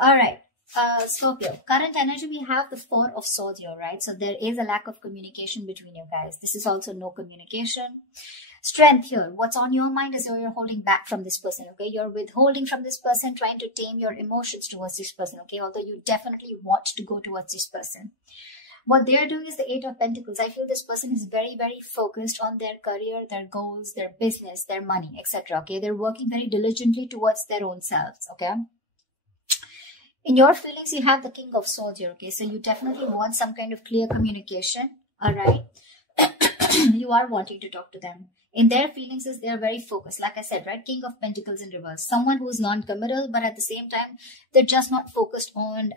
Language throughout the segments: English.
All right. Scorpio, current energy, we have the Four of Swords here, right? So there is a lack of communication between you guys. This is also no communication. Strength here. What's on your mind is you're holding back from this person, okay? You're withholding from this person, trying to tame your emotions towards this person, okay? Although you definitely want to go towards this person. What they're doing is the Eight of Pentacles. I feel this person is very, very focused on their career, their goals, their business, their money, etc. Okay, they're working very diligently towards their own selves. Okay, in your feelings, you have the King of Swords here. Okay, so you definitely want some kind of clear communication. All right, you are wanting to talk to them. In their feelings, is they're very focused. Like I said, right? King of Pentacles in reverse. Someone who's non-committal, but at the same time, they're just not focused on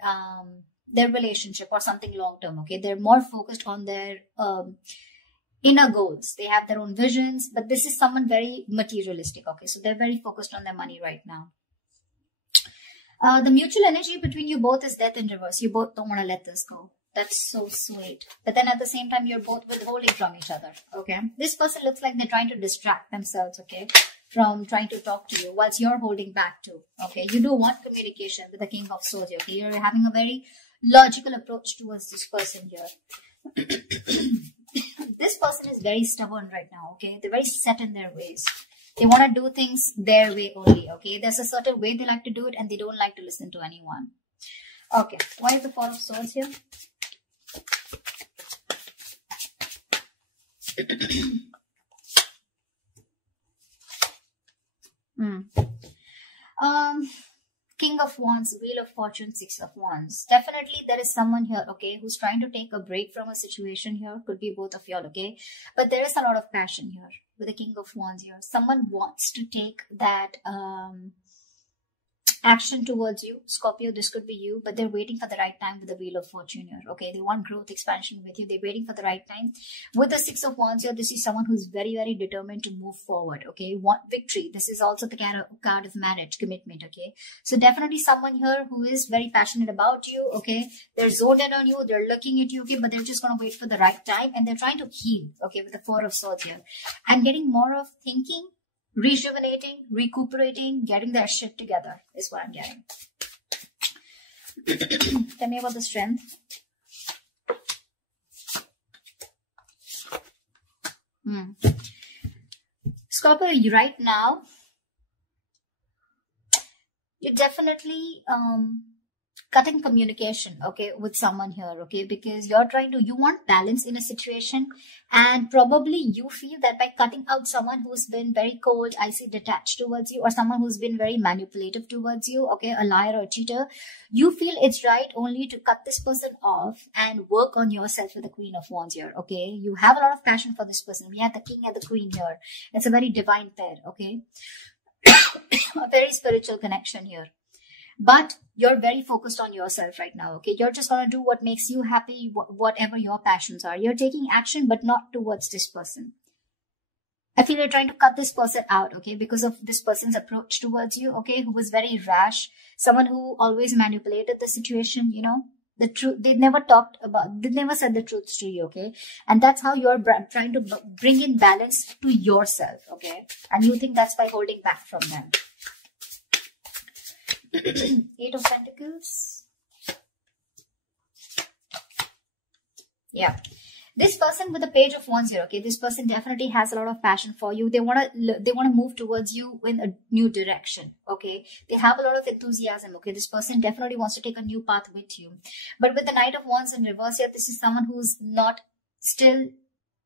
their relationship or something long term. Okay, they're more focused on their inner goals. They have their own visions, but this is someone very materialistic. Okay, so they're very focused on their money right now. The mutual energy between you both is death in reverse. You both don't want to let this go. That's so sweet. But then at the same time, you're both withholding from each other. Okay, this person looks like they're trying to distract themselves. Okay, from trying to talk to you, whilst you're holding back too. Okay, you do want communication with the King of Swords. Okay, you're having a very logical approach towards this person here. This person is very stubborn right now. Okay, they're very set in their ways. They want to do things their way only. Okay, there's a certain way they like to do it, and they don't like to listen to anyone. Okay, why is the Four of Swords here? King of Wands, Wheel of Fortune, Six of Wands. Definitely there is someone here, okay, who's trying to take a break from a situation here. Could be both of y'all, okay? But there is a lot of passion here with the King of Wands here. Someone wants to take that action towards you. Scorpio, this could be you, but they're waiting for the right time with the Wheel of Fortune here. Okay, they want growth, expansion with you. They're waiting for the right time. With the Six of Wands here, this is someone who's very, very determined to move forward. Okay, want victory. This is also the card of marriage, commitment. Okay, so definitely someone here who is very passionate about you. Okay, they're zoned in on you. They're looking at you. Okay, but they're just going to wait for the right time, and they're trying to heal. Okay, with the Four of Swords here. I'm getting more of thinking, rejuvenating, recuperating, getting their shit together is what I'm getting. Tell me about the strength. Scorpio, right now, you're definitely cutting communication, okay, with someone here, okay, because you want balance in a situation, and probably you feel that by cutting out someone who's been very cold, icy, detached towards you, or someone who's been very manipulative towards you, okay, a liar or a cheater, you feel it's right only to cut this person off and work on yourself with the Queen of Wands here, okay. You have a lot of passion for this person. We have the King and the Queen here. It's a very divine pair, okay. A very spiritual connection here. But you're very focused on yourself right now, okay? You're just going to do what makes you happy, whatever your passions are. You're taking action, but not towards this person. I feel you're trying to cut this person out, okay? Because of this person's approach towards you, okay? Who was very rash. Someone who always manipulated the situation, you know? The truth, they never said the truth to you, okay? And that's how you're trying to bring in balance to yourself, okay? And you think that's by holding back from them. Eight of Pentacles. Yeah, this person with the Page of Wands here, okay, this person definitely has a lot of passion for you. They want to move towards you in a new direction, okay. They have a lot of enthusiasm, okay. This person definitely wants to take a new path with you. But with the Knight of Wands in reverse here, this is someone who's not still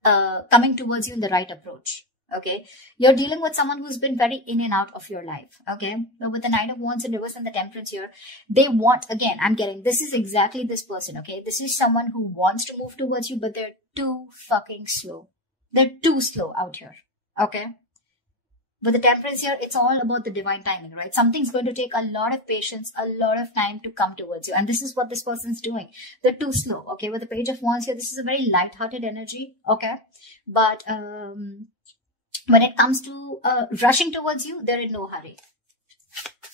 coming towards you in the right approach. Okay, you're dealing with someone who's been very in and out of your life. Okay, so with the Knight of Wands in reverse and the Temperance here, they want, again, I'm getting, this is exactly this person. Okay, this is someone who wants to move towards you, but they're too fucking slow. They're too slow out here. Okay, with the Temperance here, it's all about the divine timing, right? Something's going to take a lot of patience, a lot of time to come towards you, and this is what this person's doing. They're too slow. Okay, with the Page of Wands here, this is a very light-hearted energy. Okay, but when it comes to rushing towards you, they're in no hurry.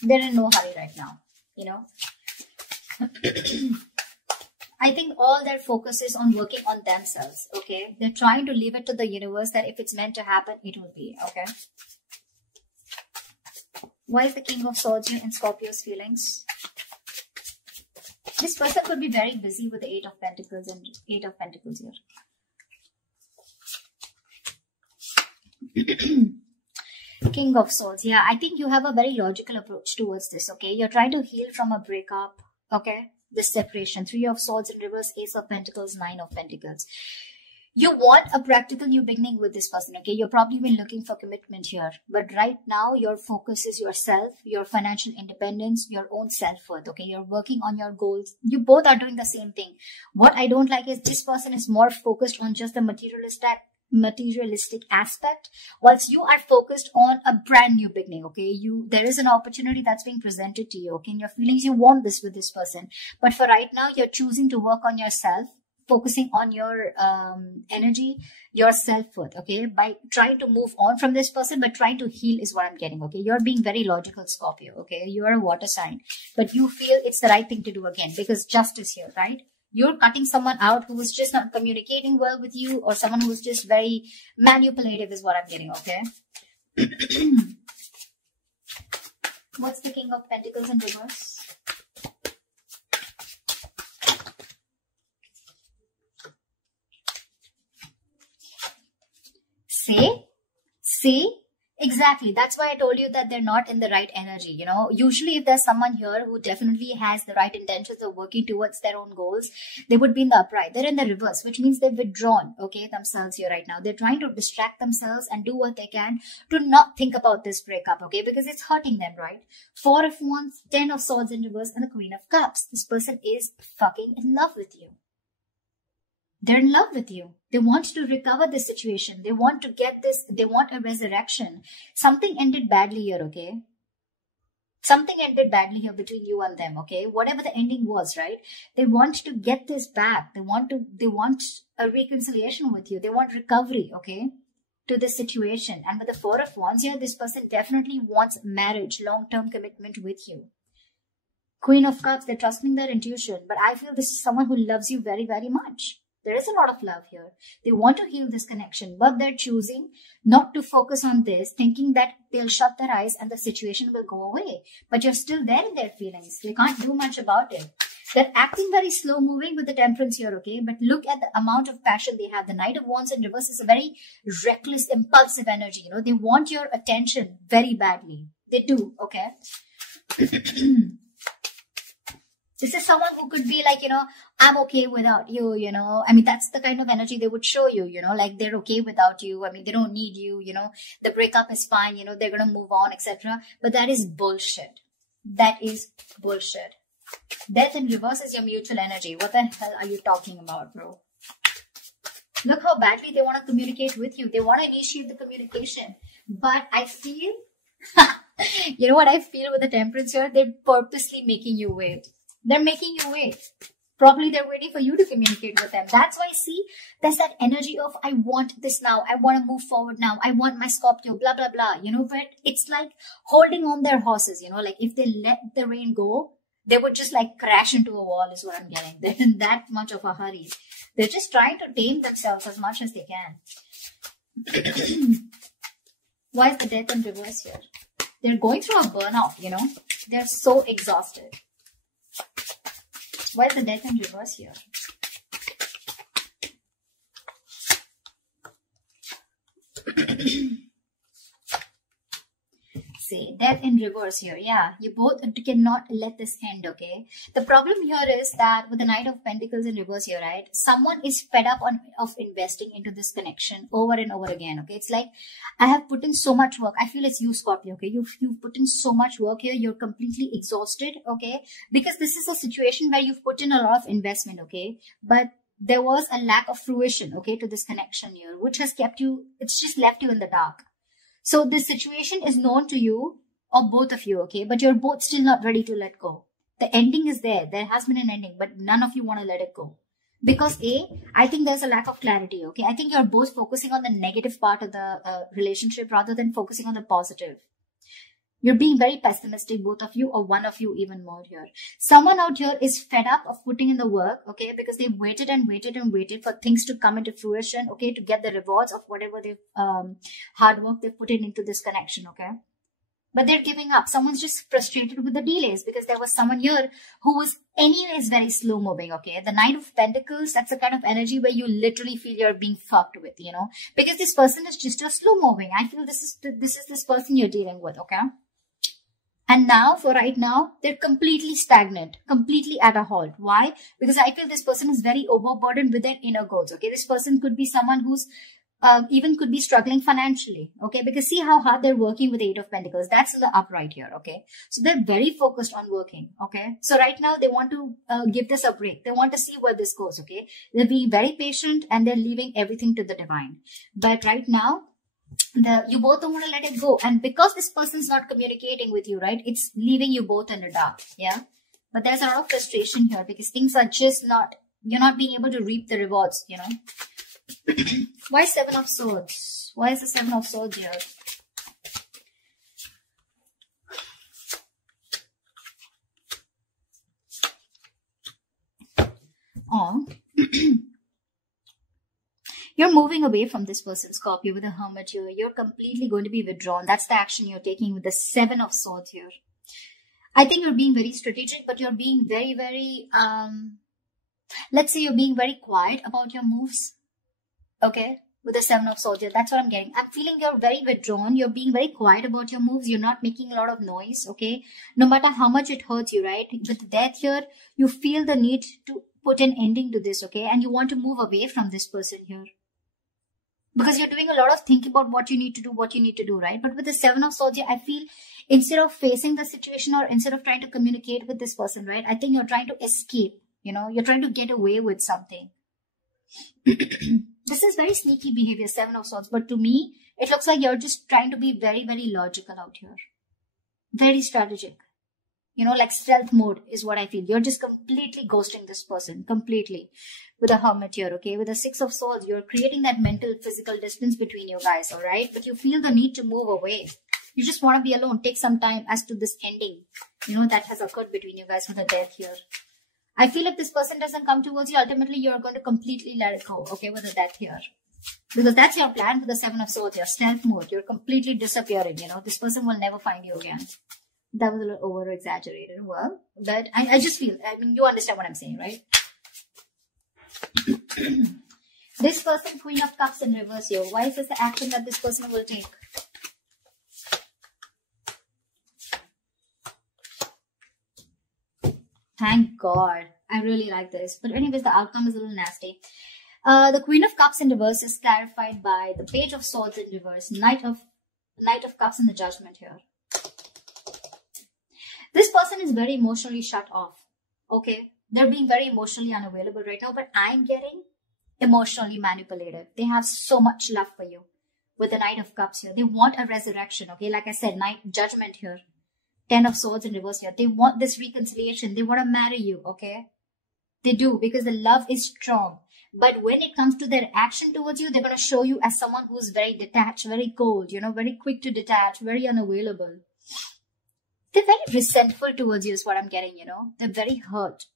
They're in no hurry right now, you know. I think all their focus is on working on themselves, okay. They're trying to leave it to the universe that if it's meant to happen, it will be, okay. Why is the King of Swords in Scorpio's feelings? This person could be very busy with the 8 of Pentacles and 8 of Pentacles here. King of Swords. Yeah, I think you have a very logical approach towards this, okay? You're trying to heal from a breakup, okay? This separation. 3 of Swords in reverse, Ace of Pentacles, 9 of Pentacles. You want a practical new beginning with this person, okay? You're probably been looking for commitment here. But right now, your focus is yourself, your financial independence, your own self-worth, okay? You're working on your goals. You both are doing the same thing. What I don't like is this person is more focused on just the materialistic aspect, whilst you are focused on a brand new beginning, okay? There is an opportunity that's being presented to you, okay? In your feelings, you want this with this person. But for right now, you're choosing to work on yourself, focusing on your energy, your self-worth, okay? By trying to move on from this person, but trying to heal is what I'm getting, okay? You're being very logical, Scorpio, okay? You're a water sign, but you feel it's the right thing to do again because justice here, right? You're cutting someone out who is just not communicating well with you, or someone who is just very manipulative is what I'm getting, okay? What's the King of Pentacles in reverse? See? Exactly. That's why I told you that they're not in the right energy. You know, usually if there's someone here who definitely has the right intentions of working towards their own goals, they would be in the upright. They're in the reverse, which means they've withdrawn, okay, themselves here right now. They're trying to distract themselves and do what they can to not think about this breakup, okay, because it's hurting them, right? 4 of Wands, 10 of Swords in reverse, and the Queen of Cups. This person is fucking in love with you. They're in love with you. They want to recover this situation. They want to get this. They want a resurrection. Something ended badly here, okay? Something ended badly here between you and them, okay? Whatever the ending was, right? They want to get this back. They want a reconciliation with you. They want recovery, okay? To this situation. And with the 4 of Wands here, this person definitely wants marriage, long-term commitment with you. Queen of Cups, they're trusting their intuition. But I feel this is someone who loves you very, very much. There is a lot of love here. They want to heal this connection, but they're choosing not to focus on this, thinking that they'll shut their eyes and the situation will go away. But you're still there in their feelings. They can't do much about it. They're acting very slow moving with the Temperance here, okay? But look at the amount of passion they have. The Knight of Wands in reverse is a very reckless, impulsive energy. You know, they want your attention very badly. They do, okay? This is someone who could be like, you know, I'm okay without you, you know. I mean, that's the kind of energy they would show you, you know, like they're okay without you. I mean, they don't need you, you know, the breakup is fine, you know, they're going to move on, etc. But that is bullshit. That is bullshit. Death in reverse is your mutual energy. What the hell are you talking about, bro? Look how badly they want to communicate with you. They want to initiate the communication. But I feel, you know what I feel with the Temperance here? They're purposely making you wait. They're making you wait. Probably they're waiting for you to communicate with them. That's why, see, there's that energy of, I want this now. I want to move forward now. I want my Scorpio, blah, blah, blah. You know, but it's like holding on their horses, you know, like if they let the rain go, they would just like crash into a wall is what I'm getting. They're in that much of a hurry. They're just trying to tame themselves as much as they can. Why is the Death in reverse here? They're going through a burnout, you know. They're so exhausted. Why is the Death in reverse here? See, Death in reverse here. Yeah, you both cannot let this end, okay? The problem here is that with the Knight of Pentacles in reverse here, right? Someone is fed up of investing into this connection over and over again, okay? It's like, I have put in so much work. I feel it's you, Scorpio, okay? You've put in so much work here. You're completely exhausted, okay? Because this is a situation where you've put in a lot of investment, okay? But there was a lack of fruition, okay, to this connection here, which has kept you, it's just left you in the dark. So this situation is known to you or both of you, okay? But you're both still not ready to let go. The ending is there. There has been an ending, but none of you want to let it go. Because I think there's a lack of clarity, okay? I think you're both focusing on the negative part of the relationship rather than focusing on the positive. You're being very pessimistic, both of you, or one of you even more here. Someone out here is fed up of putting in the work, okay? Because they've waited and waited and waited for things to come into fruition, okay? To get the rewards of whatever they've, hard work they've put into this connection, okay? but they're giving up. Someone's just frustrated with the delays because there was someone here who was anyways very slow moving. Okay, the Knight of Pentacles, that's the kind of energy where you literally feel you're being fucked with, you know, because this person is just a slow moving. I feel this is this person you're dealing with. Okay, and now for right now they're completely stagnant, completely at a halt. Why? Because I feel this person is very overburdened with their inner goals. Okay, this person could be someone who's even could be struggling financially, okay? Because see how hard they're working with 8 of Pentacles. That's in the upright here, okay? So they're very focused on working, okay? So right now they want to give this a break. They want to see where this goes, okay? They're being very patient and they're leaving everything to the divine. But right now, you both don't want to let it go. And because this person's not communicating with you, right? It's leaving you both in the dark, yeah? But there's a lot of frustration here because things are just not, you're not being able to reap the rewards, you know? Why 7 of Swords? Why is the 7 of Swords here? Oh. You're moving away from this person, Scorpio, with the Hermit here. You're completely going to be withdrawn. That's the action you're taking with the 7 of Swords here. I think you're being very strategic, but you're being very, very, let's say you're being very quiet about your moves. Okay, with the 7 of Swords here, that's what I'm getting. I'm feeling you're very withdrawn. You're being very quiet about your moves. You're not making a lot of noise, okay? No matter how much it hurts you, right? With the Death here, you feel the need to put an ending to this, okay? And you want to move away from this person here. Because you're doing a lot of thinking about what you need to do, right? But with the 7 of Swords here, I feel instead of facing the situation or instead of trying to communicate with this person, right? I think you're trying to escape, you know? You're trying to get away with something. This is very sneaky behavior, 7 of Swords. But to me, it looks like you're just trying to be very, very logical out here. Very strategic. You know, like stealth mode is what I feel. You're just completely ghosting this person. Completely. With a Hermit here, okay? With the 6 of Swords, you're creating that mental, physical distance between you guys, alright? But you feel the need to move away. You just want to be alone. Take some time as to this ending, you know, that has occurred between you guys with the Death here. I feel if this person doesn't come towards you, ultimately you're going to completely let it go, okay, with the Death here. Because that's your plan with the 7 of Swords here, stealth mode. You're completely disappearing, you know. This person will never find you again. That was a little over-exaggerated. Well, but I just feel, I mean, you understand what I'm saying, right? This person, Queen of Cups in reverse here. Why is this the action that this person will take? Thank God. I really like this. But anyways, the outcome is a little nasty. The Queen of Cups in reverse is clarified by the Page of Swords in reverse. Knight of Cups in the Judgment here. This person is very emotionally shut off. Okay? They're being very emotionally unavailable right now. But I'm getting emotionally manipulative. They have so much love for you. With the Knight of Cups here. They want a resurrection. Okay? Like I said, Judgment here. 10 of Swords in reverse here. They want this reconciliation. They want to marry you, okay? They do, because the love is strong. But when it comes to their action towards you, they're going to show you as someone who's very detached, very cold, you know, very quick to detach, very unavailable. They're very resentful towards you is what I'm getting, you know. They're very hurt.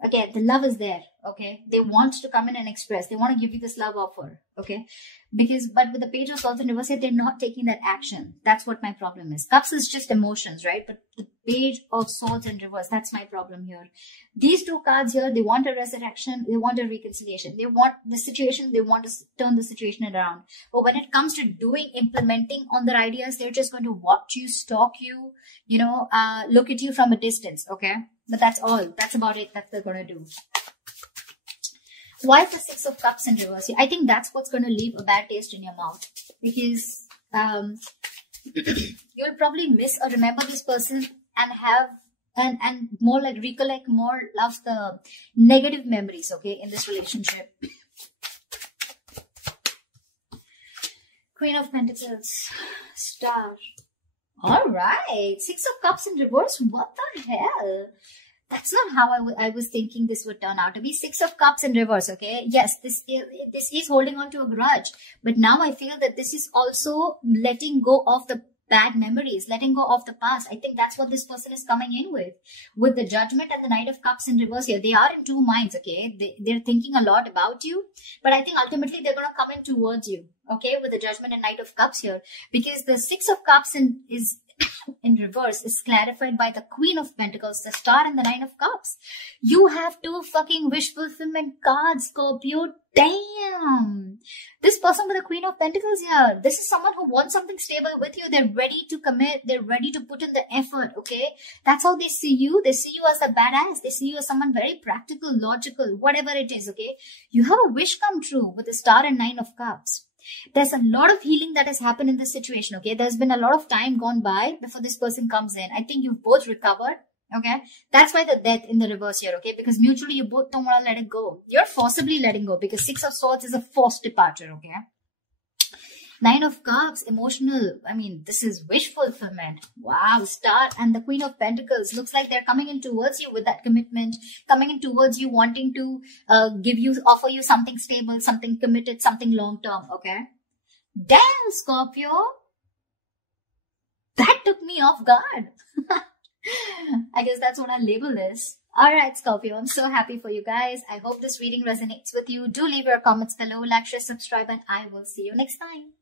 Again, the love is there, okay? They want to come in and express. They want to give you this love offer, okay? But with the Page of Swords in reverse here, they're not taking that action. That's what my problem is. Cups is just emotions, right? But the Page of Swords in reverse, that's my problem here. These two cards here, they want a resurrection. They want a reconciliation. They want the situation. They want to turn the situation around. But when it comes to implementing on their ideas, they're just going to watch you, stalk you, you know, look at you from a distance, okay? But that's all. That's about it that they're going to do. Why is the 6 of Cups in reverse? I think that's what's going to leave a bad taste in your mouth. Because you'll probably miss or remember this person and have, and more like recollect more of the negative memories, okay, in this relationship. Queen of Pentacles. Star. Alright. 6 of Cups in reverse. What the hell? That's not how I was thinking this would turn out to be. 6 of Cups in reverse, okay? Yes, this is holding on to a grudge. But now I feel that this is also letting go of the bad memories, letting go of the past. I think that's what this person is coming in with. With the Judgment and the Knight of Cups in reverse here, they are in two minds, okay? They're thinking a lot about you. But I think ultimately they're going to come in towards you, okay, with the Judgment and Knight of Cups here, because the Six of Cups is in reverse is clarified by the Queen of Pentacles, the Star, and the Nine of Cups. You have two fucking wish fulfillment cards, Scorpio. Damn. This person with the Queen of Pentacles here, this is someone who wants something stable with you. They're ready to commit. They're ready to put in the effort, okay? That's how they see you. They see you as the badass. They see you as someone very practical, logical, whatever it is, okay? You have a wish come true with the Star and Nine of Cups. There's a lot of healing that has happened in this situation, okay? There's been a lot of time gone by before this person comes in. I think you've both recovered, okay? That's why the Death in the reverse here, okay? Because mutually you both don't want to let it go. You're forcibly letting go because Six of Swords is a forced departure, okay? Nine of Cups, emotional. I mean, this is wish fulfillment. Wow, Star and the Queen of Pentacles. Looks like they're coming in towards you with that commitment. Coming in towards you, wanting to offer you something stable, something committed, something long-term, okay? Damn, Scorpio. That took me off guard. I guess that's what I'll label this. Alright, Scorpio, I'm so happy for you guys. I hope this reading resonates with you. Do leave your comments below, like, share, subscribe, and I will see you next time.